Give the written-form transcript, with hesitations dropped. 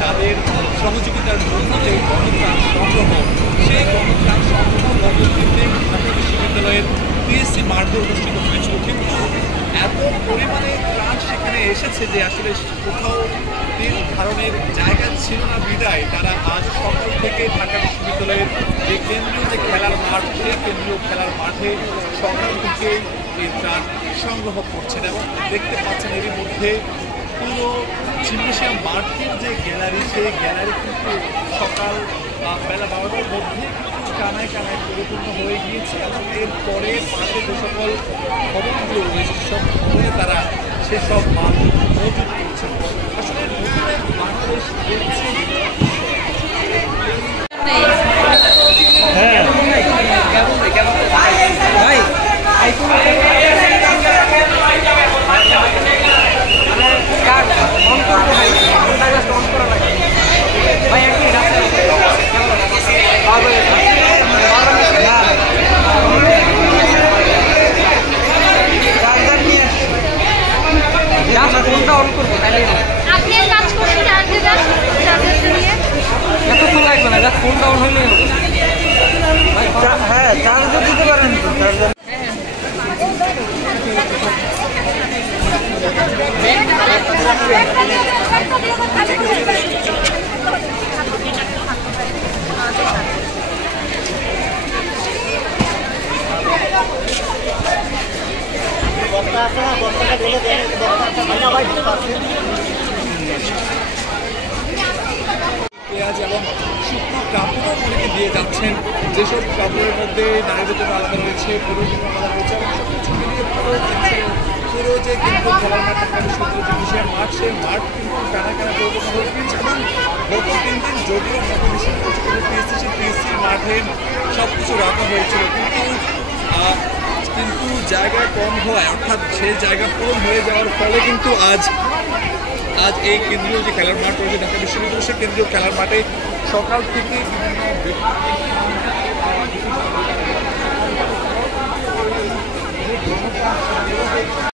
তাদের সহযোগিতার জন্য যে গণত্রাণ সংগ্রহ, সেই গণত্রাণ সংগ্রহ গতদিন ঢাকা বিশ্ববিদ্যালয়ের পিএসসি মাঠে অনুষ্ঠিত হয়েছিল। কিন্তু এত পরিমাণে ত্রাণ সেখানে এসেছে যে আসলে কোথাও তেল ধারণের জায়গা ছিল না বিদায় তারা আজ সকাল থেকে ঢাকা বিশ্ববিদ্যালয়ের যে কেন্দ্রীয় যে খেলার মাঠ, সেই কেন্দ্রীয় খেলার মাঠে সকাল থেকে এই ত্রাণ সংগ্রহ করছেন। এবং দেখতে পাচ্ছেন এরই মধ্যে পুরো জিমনেশিয়াম মাঠের যে গ্যালারি, সেই গ্যালারি কিন্তু সকাল বেলা 12টার মধ্যে কানায় কানায় পরিপূর্ণ হয়ে গিয়েছে। এবং এরপরে পাশে যে সকল ভবনগুলো রয়েছে, সব ভবনে তারা সেসব মাল মজুত করছেন। আসলে বাংলাদেশ দেখছে ফোনটা অন হইলে হ্যাঁ চার্জার দিতে পারেন তো, চার্জার বস্তা আছে না, বস্তাটা ঢেলে দেন, বস্তা ভাই পেঁয়াজ এবং শুকনো কাপড়ও অনেকে দিয়ে যাচ্ছেন, যেসব কাপড়ের মধ্যে নারীদের জন্য আলাদা রয়েছে, পুরুষদের জন্য আলাদা রয়েছে। এবং সব কিছু মিলিয়ে পুরো যে কিন্তু খেলার মাঠ, ঢাকা বিশ্ববিদ্যালয় জিমনেশিয়াম মাঠ, সেই মাঠ কিন্তু কানা কানা পরিবর্তন হয়ে গিয়েছে। এবং গত 3 দিন যদিও ঢাকা বিশ্ববিদ্যালয় পিএসসির মাঠে সব কিছু রাখা হয়েছিল, কিন্তু জায়গা কম হওয়ায়, অর্থাৎ সেই জায়গা পূরণ হয়ে যাওয়ার ফলে কিন্তু আজ এই কেন্দ্রীয় যে খেলার মাঠ রয়েছে ঢাকা বিশ্ববিদ্যালয়, সেই কেন্দ্রীয় খেলার মাঠে সকাল থেকে বিভিন্ন